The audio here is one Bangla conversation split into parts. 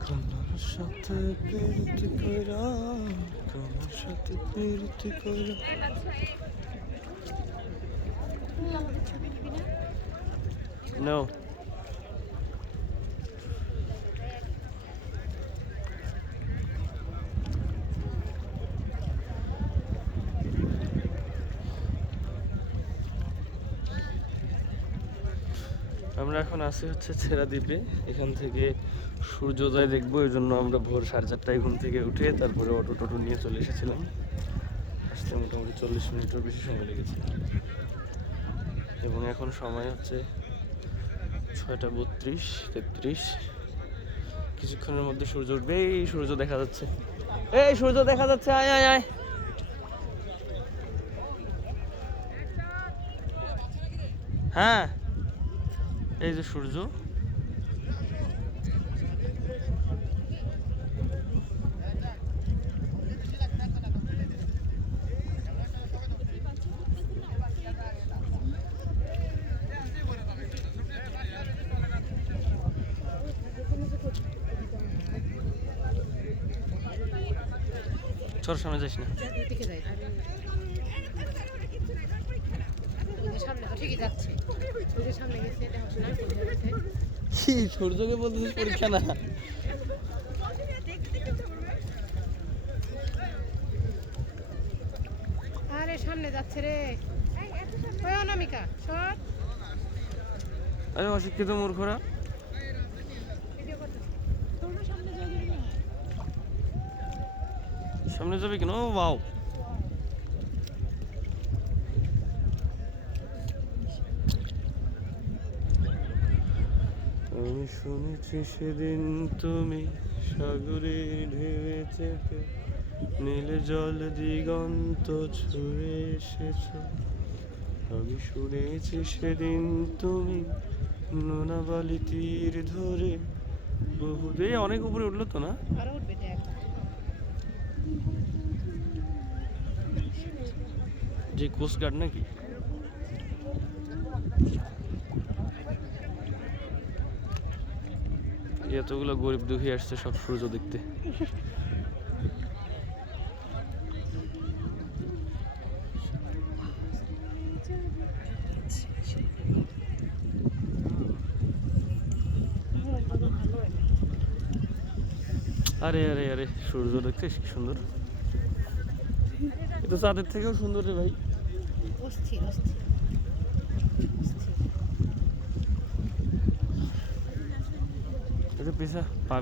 তোমার সাথে প্রীতি কইরা তোমার সাথে প্রীতি কইরা No. আমরা এখন আছি হচ্ছে ছেড়া দ্বীপে এখান থেকে সূর্যোদয় দেখব, এই জন্য আমরা ভোর সাড়ে চারটায় ঘুম থেকে উঠে তারপরে অটো টোটো নিয়ে চলে এসেছিলাম। আসতে মোটামুটি চল্লিশ মিনিটের বেশি সময় লেগেছে। এবং এখন সময় হচ্ছে ছয়টা বত্রিশ, তেত্রিশ। কিছুক্ষণের মধ্যে সূর্য উঠবে। এই সূর্য দেখা যাচ্ছে। এই সূর্য দেখা যাচ্ছে। আয় আয় আয়। হ্যাঁ। এই যে সূর্য। সামনে যাইস না এদিকে যাই ওই যে সামনে তো ঠিকই যাচ্ছে। যে সামনে গেছে এটা হচ্ছে না ওই যে গেছে। কি সূর্যকে বলতেছিস পরীক্ষা না? আরে সামনে যাচ্ছে রে। ওই অনামিকা সর। আরে অশিক্ষিত মূর্খরা। সামনে যাবে কেন? ও বাও আমি শুনেছি সেদিন তুমি সাগরে ঢেউয়ে চেপে নীলে জল দিগন্ত ছুঁয়ে এসেছ। আমি শুনেছি সেদিন তুমি নোনা বালি তীর ধরে বহু এই অনেক উপরে উঠল তো না? যে কোস্ট গার্ড নাকি? এতগুলো গরিব দুঃখী আসছে সব সূর্য দেখতে। আরে আরে আরে, সূর্য দেখতে কি সুন্দর। এটা চাঁদের থেকেও সুন্দর রে ভাই। অস্থির অস্থির। এটা পিসা পা।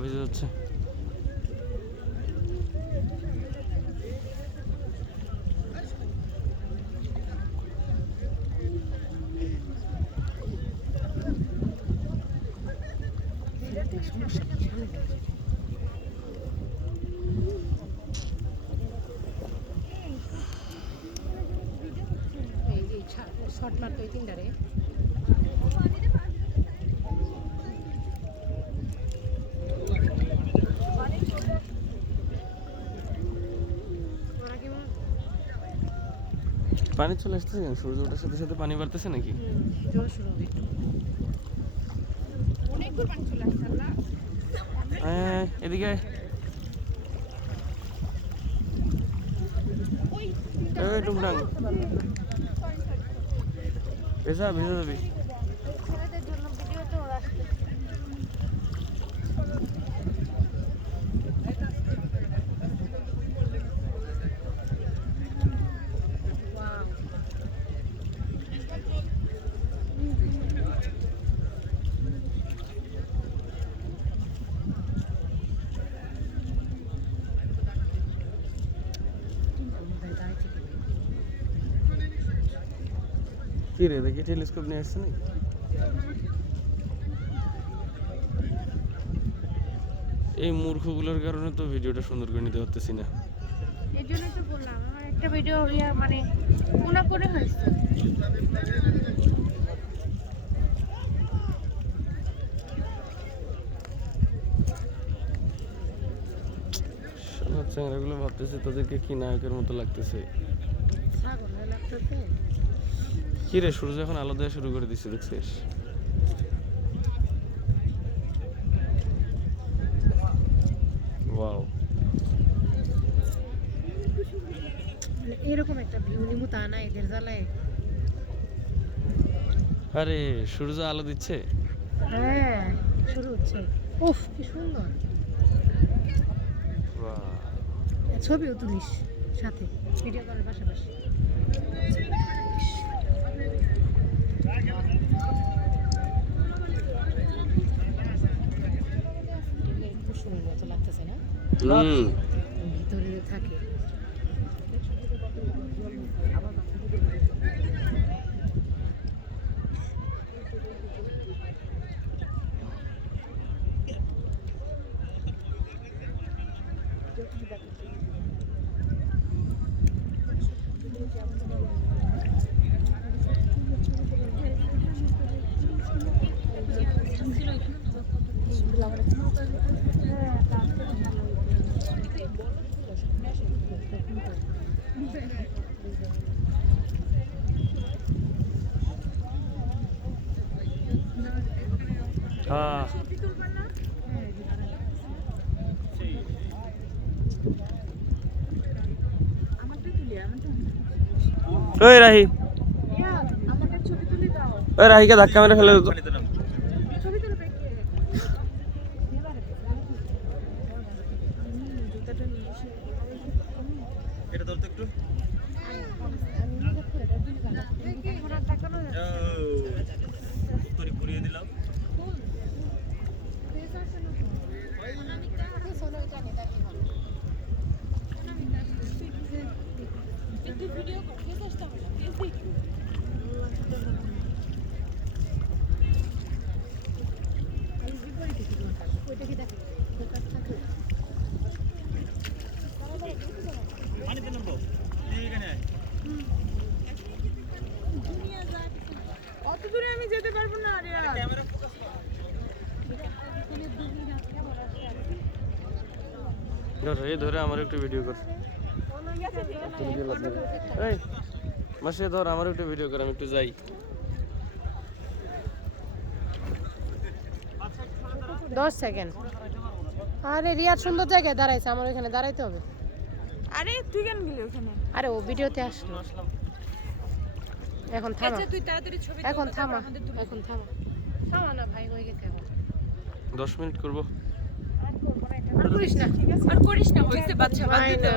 এই এই শর্ট মারতো এই তিনটারে পানি চলে আসতেছে কেন? সূর্য ওঠার সাথে সাথে পানি বাড়তেছে নাকি? হবে একটু অনেকগুলো পানি চলে আসছে আল্লাহ আয়, আয়, আয়, এদিকে আয়। এই টুকটাং পেশা ভিজে যাবি ছেলেদের জন্য ভিডিওতে ওরা আসছে ওয়াও কি রে দেখি টেলিস্কোপ নিয়ে আসছে নাকি? এই মূর্খগুলোর কারণে তো ভিডিওটা সুন্দর করে নিতে পারতেছি না। এই জন্যই তো বললাম আমার একটা ভিডিও মানে কোনা করে হয়েছে? শালা ভাবতেছে তাদেরকে কি নায়কের মতো লাগতেছে। লাগতেছে। কি রে সূর্য এখন আলো দেওয়া শুরু করে দিচ্ছে দেখছিস? ওয়াও এরকম একটা ভিউ নিমু তা না এদের জ্বালায়। আরে সূর্য আলো দিচ্ছে? হ্যাঁ শুরু হচ্ছে। উফ কি সুন্দর। ছবিও তুলিস সাথে ভিডিও করার পাশাপাশি খুব সুন্দর মতো লাগতেছে না হুম ভিতরে যে থাকে আহ ওই রাহি। ওই রাহিকে ধাক্কা মেরে ফেলে দিত এটা ধর তো একটু উত্তরি ঘুরিয়ে দিলাম পানিতে নামবো তুই এখানে আয়। অত দূরে আমি যেতে পারব না আরে ক্যামেরা ধর আমার একটু ভিডিও কর এই মাসে ধর আমার একটু ভিডিও কর আমি একটু যাই। দশ সেকেন্ড আরে রিয়ার সুন্দর জায়গায় দাঁড়াইছে আমার ওখানে দাঁড়াইতে হবে। আরে তুই কেন গেলি ওখানে? আরে ও ভিডিওতে আসলো। এখন থামা। তুই তাড়াতাড়ি ছবি এখন থামা। এখন থামা। থামা না ভাই হয়ে গেছে এখন। দশ মিনিট করব। আর করিস না। আর করিস না হইছে বাচ্চা বাদ দে